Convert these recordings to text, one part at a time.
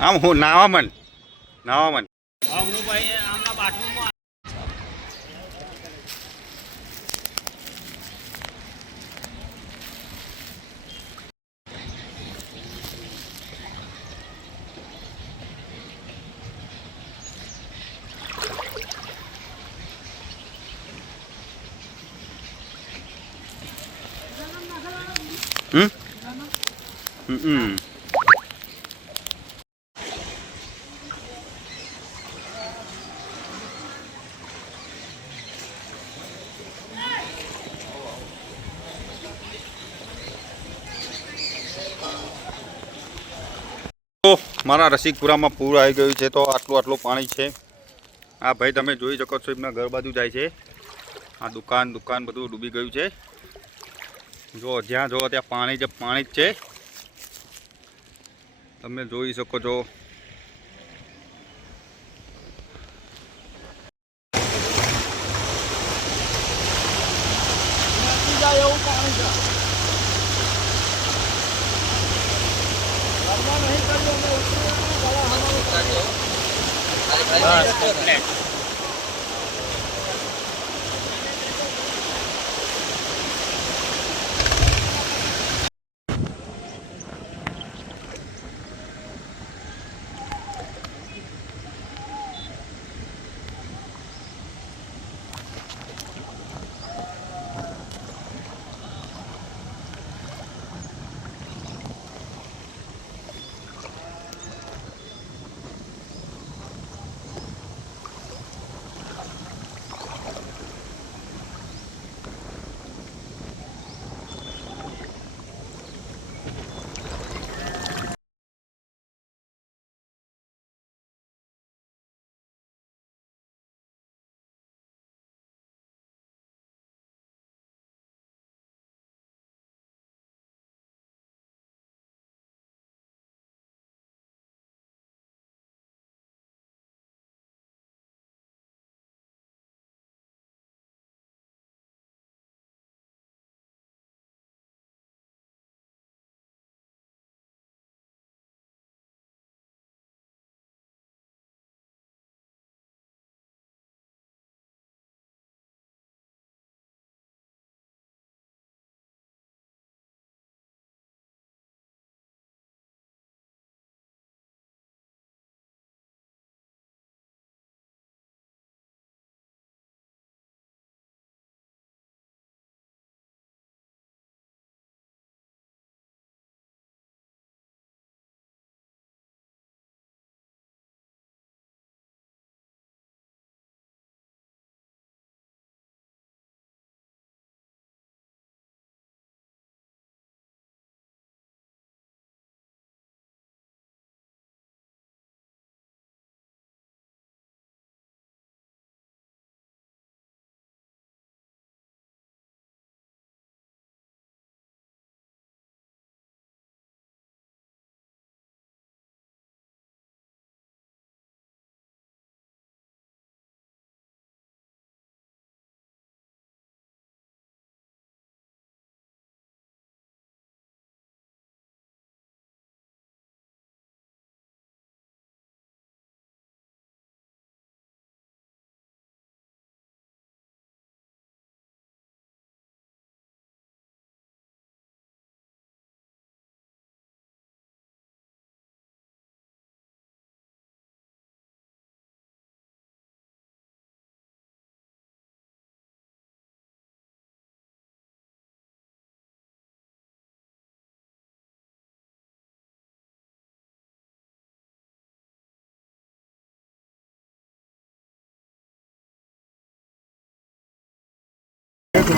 આમ હું નાવા મન નાવા મન હમ? હમ. તો મારા રસિકપુરામાં પૂર આવી ગયું છે તો આટલું આટલું પાણી છે. આ ભાઈ તમે જોઈ શકો છો એમના ઘર બાજુ જાય છે. આ દુકાન દુકાન બધું ડૂબી ગયું છે. જો, જ્યાં જો, ત્યાં પાણી જ પાણી જ છે તમે જોઈ શકો છો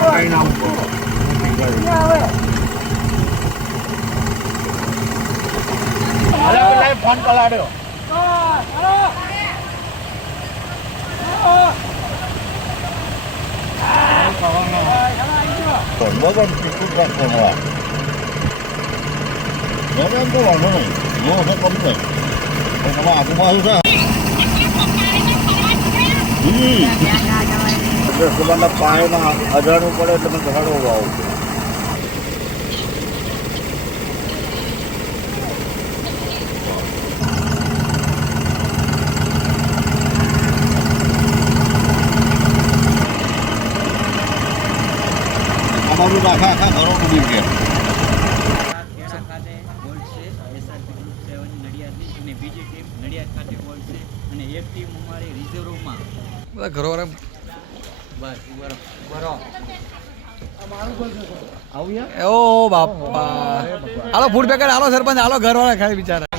કઈ ના આવે ફોન પલાડ્યો 먹은 비슷한 거와 먹은 거는 뭐할 건데 그래서 아무 말도 안 음. તમારા પાણીમાં અજાણવું પડે એટલે તમે ઝાડો વાવો. આખા આખા ઘરો ડૂબી ગયા ખેડા ખાતે ગોલ્ડ છે એસઆરપી ગ્રુપ સેવન નડિયાદની અને બીજી ટીમ નડિયાદ ખાતે ગોલ્ડ છે અને એક ટીમ અમારી રિઝર્વમાં બધા ઘરવાળા બસ બરો ઓ બાપા. હાલો ફૂડ પેકેટ હાલો સરપંચ હાલો ઘરવાળા ખાય બિચારા.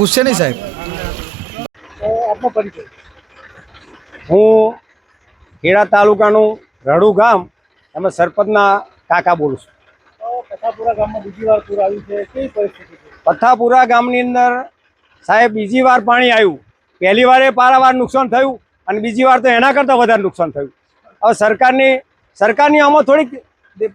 ગુસ્સે નહીં સાહેબ? હું ખેડા તાલુકાનું રડુ ગામ એમાં સરપંચના કાકા બોલું છું. કથાપુરા ગામમાં બીજી વાર પૂર આવ્યું છે કેવી પરિસ્થિતિ છે પથ્થાપુરા ગામની અંદર સાહેબ બીજી વાર પાણી આવ્યું. પહેલી વારે પારાવાર નુકસાન થયું અને બીજી વાર તો એના કરતાં વધારે નુકસાન થયું. હવે સરકારની સરકારની આમાં થોડીક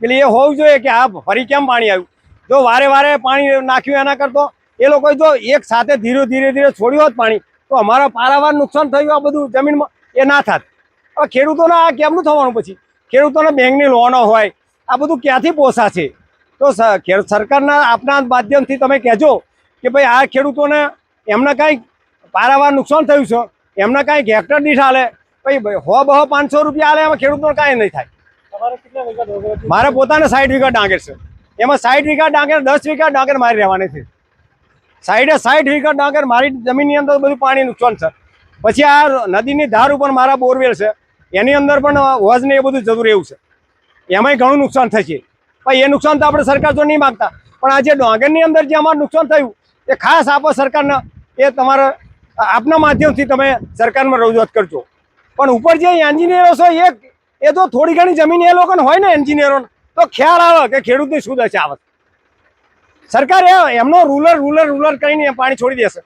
પેલી એ હોવું જોઈએ કે આ ફરી કેમ પાણી આવ્યું? જો વારે વારે પાણી નાખ્યું એના કરતો, એ લોકોએ જો એક સાથે ધીરે ધીરે ધીરે છોડ્યું હોત પાણી, તો અમારા પારાવાર નુકસાન થયું આ બધું જમીનમાં, એ ના થાત. હવે ખેડૂતોને આ કેમનું થવાનું પછી? ખેડૂતોને બેંકની લોનો હોય, આ બધું ક્યાંથી પોસાશે? તો સરકારના આપના માધ્યમથી તમે કહેજો કે ભાઈ આ ખેડૂતોને એમને કાંઈક પારાવાર નુકસાન થયું છે, એમને કાંઈક હેક્ટર દીઠ હાલે ભાઈ ભાઈ હો બહો પાંચસો રૂપિયા આલે એમાં ખેડૂતો કાંઈ નહીં થાય? મારે પોતાને સાઈઠ વીઘા ડાંગર છે. એમાં સાઠ વીઘા ડાંગર દસ વીઘા ડાંગર મારી રહેવાની છે. સાઈડે સાઈઠ વીઘા ડાંગર મારી જમીનની અંદર બધું પાણી નુકસાન છે. પછી આ નદીની ધાર ઉપર મારા બોરવેલ છે. એની અંદર પણ વોઝ ને એ બધું જરૂર એવું છે. એમાંય ઘણું નુકસાન થશે પણ એ નુકસાન તો આપણે સરકાર તો નહીં માગતા. પણ આ જે ડાંગરની અંદર જે અમારું નુકસાન થયું એ ખાસ આપો સરકારને. એ તમારા આપના માધ્યમથી તમે સરકારમાં રજૂઆત કરજો. પણ ઉપર જે એન્જિનિયરો છે એ એ તો થોડી ઘણી જમીન એ લોકોને હોય ને એન્જિનિયરો તો ખ્યાલ આવે કે ખેડૂતની શું દશા આવે. સરકાર એમનો રૂલર રૂલર રૂલર કરીને પાણી છોડી દેશે.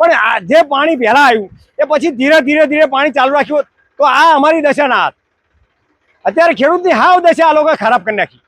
પણ આ જે પાણી પહેલા આવ્યું, એ પછી ધીરે ધીરે ધીરે પાણી ચાલુ રાખ્યું તો આ અમારી દશા ના હાથ અત્યારે ખેડૂતની હાવ દશા આ લોકોએ ખરાબ કરી નાખી.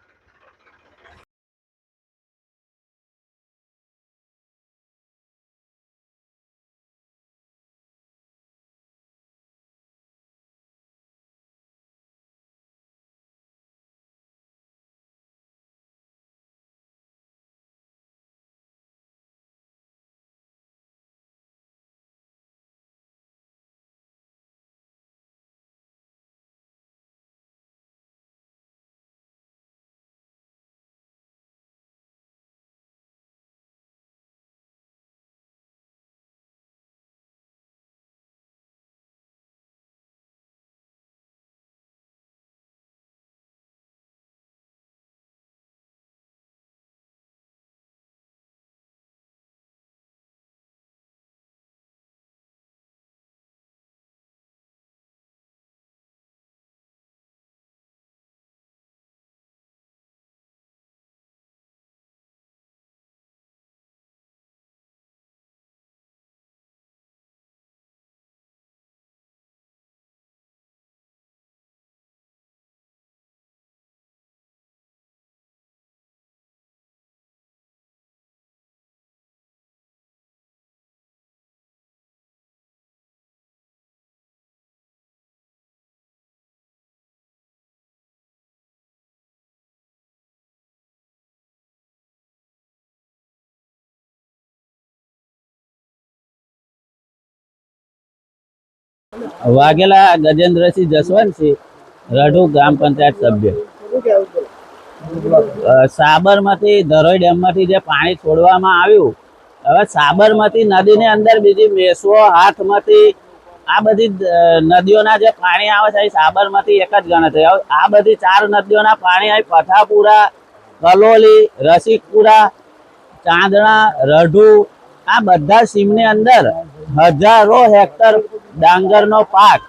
વાઘેલા ગજેન્દ્રસિંહ જસવંતસિંહ રઢુ ગ્રામ પંચાયત સભ્ય. સાબરમતી ધરોઈ ડેમમાંથી જે પાણી છોડવામાં આવ્યું, હવે સાબરમતી નદીની અંદર બીજી મેસવો હાથમતી આ બધી નદીઓના જે પાણી આવે છે, એ સાબરમતી એક જ ગણતરી આ બધી ચાર નદીઓના પાણી અહીં પઠાપુરા, કલોલી, રસિકપુરા, ચાંદણા, રઢુ, આ બધા સીમની અંદર હજારો હેક્ટર ડાંગરનો પાક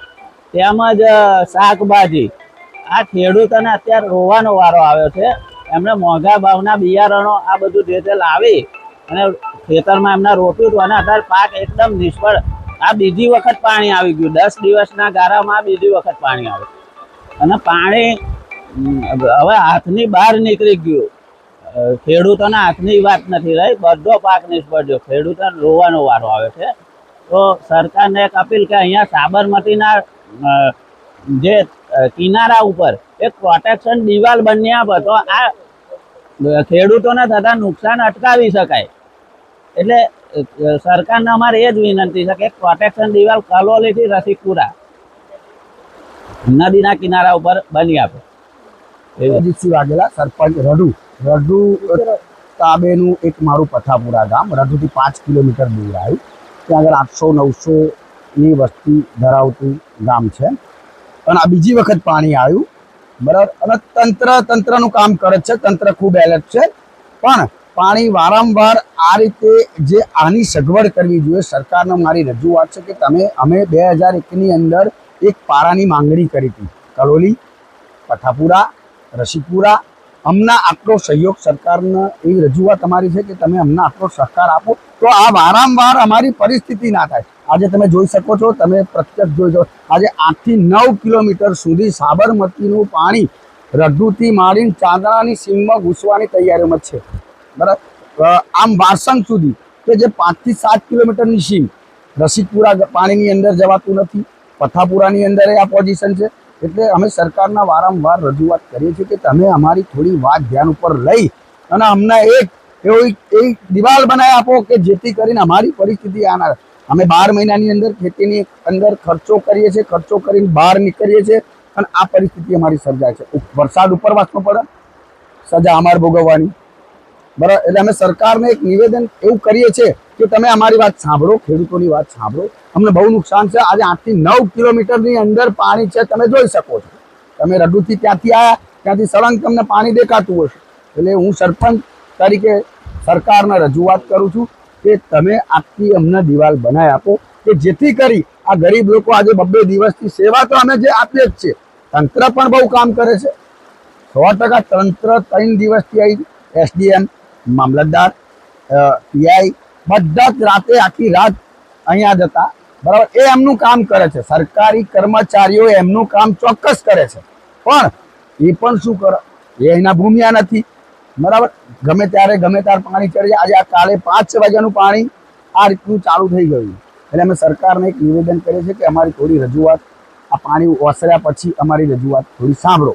તેમજ શાકભાજી. આ ખેડૂતોને અત્યારે રોવાનો વારો આવ્યો છે. એમણે મોંઘા ભાવના બિયારણો આ બધું જે તે લાવી અને ખેતરમાં એમના રોપ્યું હતું અને અત્યારે પાક એકદમ નિષ્ફળ. આ બીજી વખત પાણી આવી ગયું. દસ દિવસના ગાળામાં બીજી વખત પાણી આવ્યું. અને પાણી હવે હાથની બહાર નીકળી ગયું. ખેડૂતોના હાથની વાત નથી રહી. બધો પાક નિષ્ફળ ગયો. ખેડૂતોને રોવાનો વારો આવે છે. તો સરકારને એક અપીલ કે અહીંયા સાબરમતીના જે કિનારા ઉપર એક પ્રોટેક્શન દિવાલ બની આપે તો આ ખેડૂતોને થતા નુકસાન અટકાવી શકાય. એટલે સરકારને અમારે એ જ વિનંતી છે કે એક પ્રોટેક્શન દિવાલ કલોલીથી રસિકપુરા નદીના કિનારા ઉપર બની આપે. અજીતસિંહ વાઘેલા, સરપંચ રડુ. રડુ તાબેનું એક મારું પથાપુરા ગામ. રડુથી પાંચ કિલોમીટર દૂર આવ્યું ત્યાં આગળ આઠસો નવસોની વસ્તી ધરાવતું ગામ છે. અને આ બીજી વખત પાણી આવ્યું. બરાબર? અને તંત્ર, તંત્રનું કામ કરે છે. તંત્ર ખૂબ એલર્ટ છે. પણ પાણી વારંવાર આ રીતે જે આની સગવડ કરવી જોઈએ, સરકારને મારી રજૂઆત છે કે તમે, અમે બે હજાર એકની અંદર એક પારાની માંગણી કરી હતી. કલોલી, પઠાપુરા, રસીપુરા અમના આટલો સહયોગ સરકારને એવી રજૂઆત અમારી છે કે તમે હમણાં આટલો સહકાર આપો. તો આ વારંવાર અમારી પરિસ્થિતિ ના થાય. આજે તમે જોઈ શકો છો, તમે પ્રત્યક્ષ જોઈ શકો. આજે આઠથી નવ કિલોમીટર સુધી સાબરમતીનું પાણી રઢુથી માંડીને ચાંદણાની સીમમાં ઘૂસવાની તૈયારીમાં છે. બરાબર? આમ વાસણ સુધી કે જે પાંચથી સાત કિલોમીટરની સીમ. રસિકપુરા પાણીની અંદર જવાતું નથી. પથાપુરાની અંદર આ પોઝિશન છે. એટલે અમે સરકારના વારંવાર રજૂઆત કરીએ છીએ કે તમે અમારી થોડી વાત ધ્યાન ઉપર લઈ અને અમને એક એવી એવી દિવાલ બનાવી આપો કે જેથી કરીને અમારી પરિસ્થિતિ આના અમે બાર મહિનાની અંદર ખેતીની અંદર ખર્ચો કરીએ છીએ, ખર્ચો કરીને બહાર નીકળીએ છીએ અને આ પરિસ્થિતિ અમારી સર્જાય છે. વરસાદ વરસાદ ઉપરવાસનો પડે, સજા અમારે ભોગવવાની. બરાબર? એટલે અમે સરકારને એક નિવેદન એવું કરીએ છીએ કે તમે અમારી વાત સાંભળો, ખેડૂતોની વાત સાંભળો. અમને બહુ નુકસાન છે. આજે આઠથી નવ કિલોમીટરની અંદર પાણી છે, તમે જોઈ શકો છો. તમે રડુથી ત્યાંથી આવ્યા ત્યાંથી સળંગ તમને પાણી દેખાતું હશે. એટલે હું સરપંચ તરીકે સરકારને રજૂઆત કરું છું કે તમે આટલી અમને દિવાલ બનાવી આપો, કે જેથી કરી આ ગરીબ લોકો આજે બબ્બે દિવસથી સેવા તો અમે જે આપીએ જ છીએ. તંત્ર પણ બહુ કામ કરે છે. સો ટકા તંત્ર ત્રણ દિવસથી આવી એસડીએમ મામલતદાર પીઆઈ બધા જ રાતે આખી રાત અહીંયા જ હતા. બરાબર? એ એમનું કામ કરે છે. સરકારી કર્મચારીઓ એમનું કામ ચોક્કસ કરે છે. પણ એ પણ શું કરે? એ એના ભૂમિયા નથી. બરાબર? ગમે ત્યારે ગમે ત્યારે પાણી ચડી. જાય આજે આ કાલે પાંચ છ વાગ્યાનું પાણી આ રીતનું ચાલુ થઈ ગયું. એટલે અમે સરકારને એક નિવેદન કરીએ છીએ કે અમારી થોડી રજૂઆત, આ પાણી ઓસર્યા પછી અમારી રજૂઆત થોડી સાંભળો.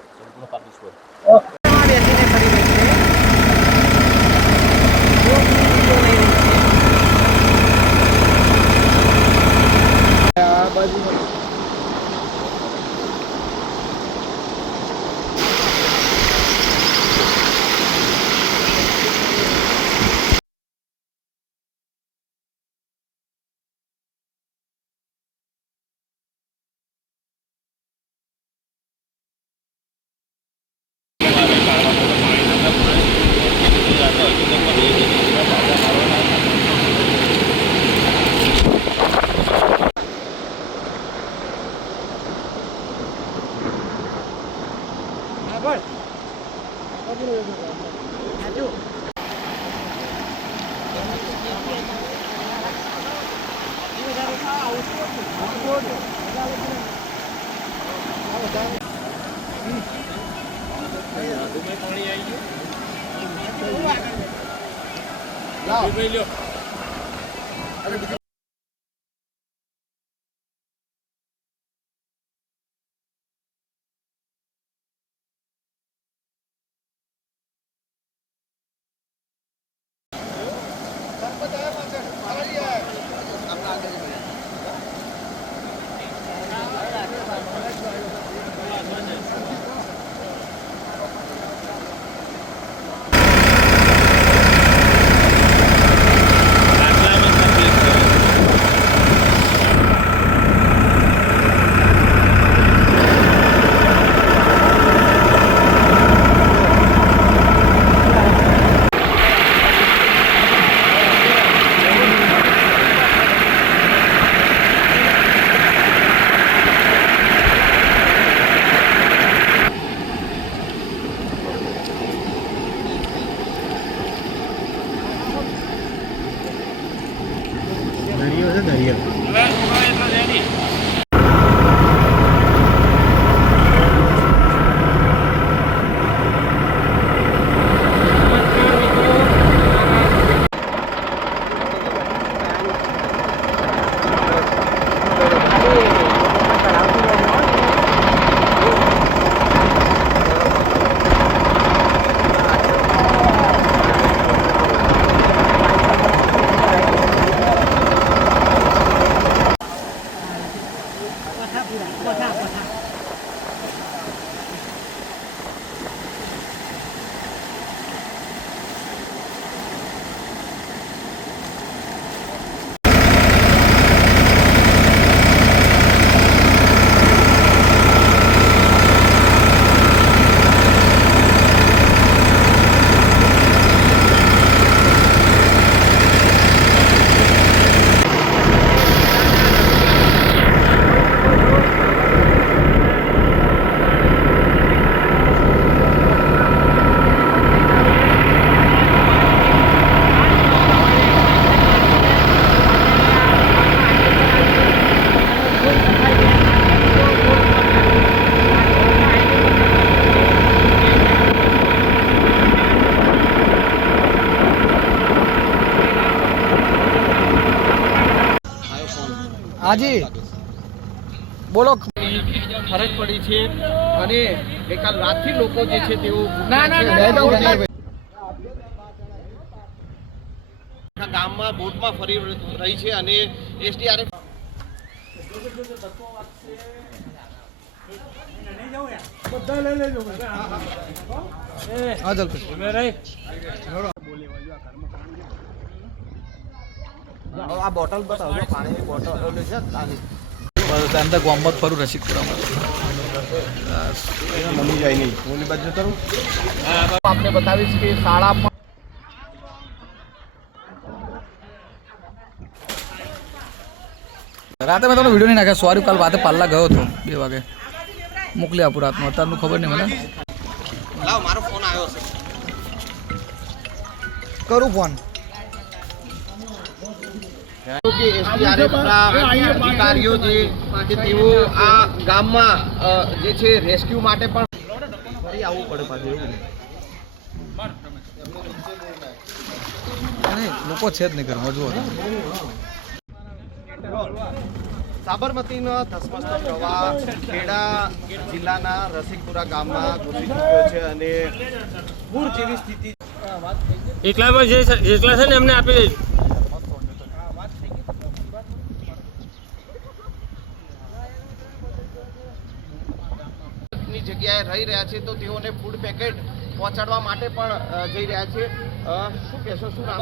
હાજી બોલો ફરજ પડી છે અને ગઈકાલ રાતથી લોકો જે છે તેઓ ગામમાં બોટમાં ફરી રહી છે અને એસડીઆરએફ હા જલ્દી આ બોટલ બતાવજો પાણીની બોટલ છે તાની અંદર ગોમત ફરું રસિકપુરામાં નમી જાય નહીં. ઓલી બાજુ કરું આપને બતાવીશ કે શાળા રાતે મેં તમને વીડિયો નહીં નાખ્યા સોરી કાલ રાતે પાલ્લા ગયો હતો બે વાગે. મોકલી આપું રાતનું અત્યારનું ખબર નહીં મને. લાવ મારો ફોન આવ્યો છે. કરું ફોન SDRF ના અધિકારીઓ જે કે તેઓ આ ગામમાં જે છે રેસ્ક્યુ માટે પણ ફરી આવવું પડે પાછું એવું નહીં. નહીં, લોકો છે જ નહીં ઘરમાં જુઓ સાબરમતીનો ધસમસતો પ્રવાહ ખેડા જિલ્લાના રસિકપુરા ગામમાં ઘૂસી ચૂક્યો છે અને પૂર જેવી સ્થિતિ એકલા જેટલા છે ને એમને આપી દેજો ની રહી રહ્યા છે તો તેઓને ફૂડ પેકેટ પહોંચાડવા માટે પણ જઈ રહ્યા છે. શું કહેશો? શું નામ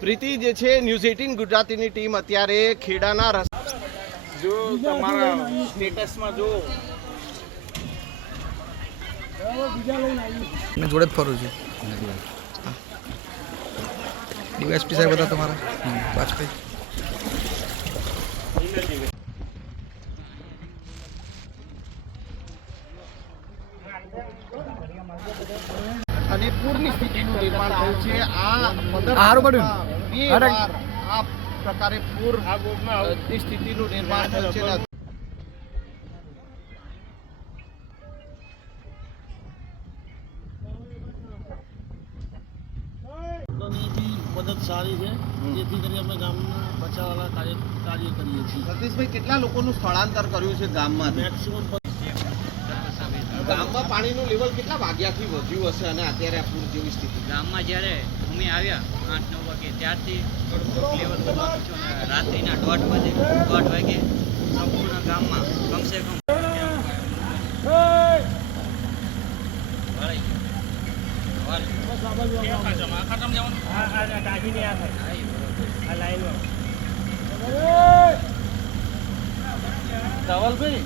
પ્રીતિ જે છે ન્યૂઝ એટીન ગુજરાતીની ટીમ અત્યારે ખેડાના રસ જો તમારા સ્ટેટસમાં જો એને જોડે જ ફરું છું. ડીવાયસપી સાહેબ હતા તમારા? વાજપેયી અને પૂરની સ્થિતિનું નિર્માણ થયું છે આ પંદર આ હારું પડ્યું. આ પ્રકારે પૂર સ્થિતિનું નિર્માણ થયું છે. મદદ સારી છે. જેથી કરી અમે ગામના બચાવવાના કાર્ય કાર્ય કરીએ છીએ. સતીશભાઈ કેટલા લોકોનું સ્થળાંતર કર્યું છે ગામમાં મેક્સિમમ ગામમાં પાણીનું લેવલ કેટલા વાગ્યાથી વધ્યું હશે અને અત્યારે આ પૂર જેવી સ્થિતિ? ગામમાં જ્યારે અમે આવ્યા આઠ નવ વાગે ત્યારથી થોડું થોડુંક લેવલ વધતું છે અને રાત્રિના દોઢ વાગે દોઢ વાગે સંપૂર્ણ ગામમાં કમસે કમ. ધવલભાઈ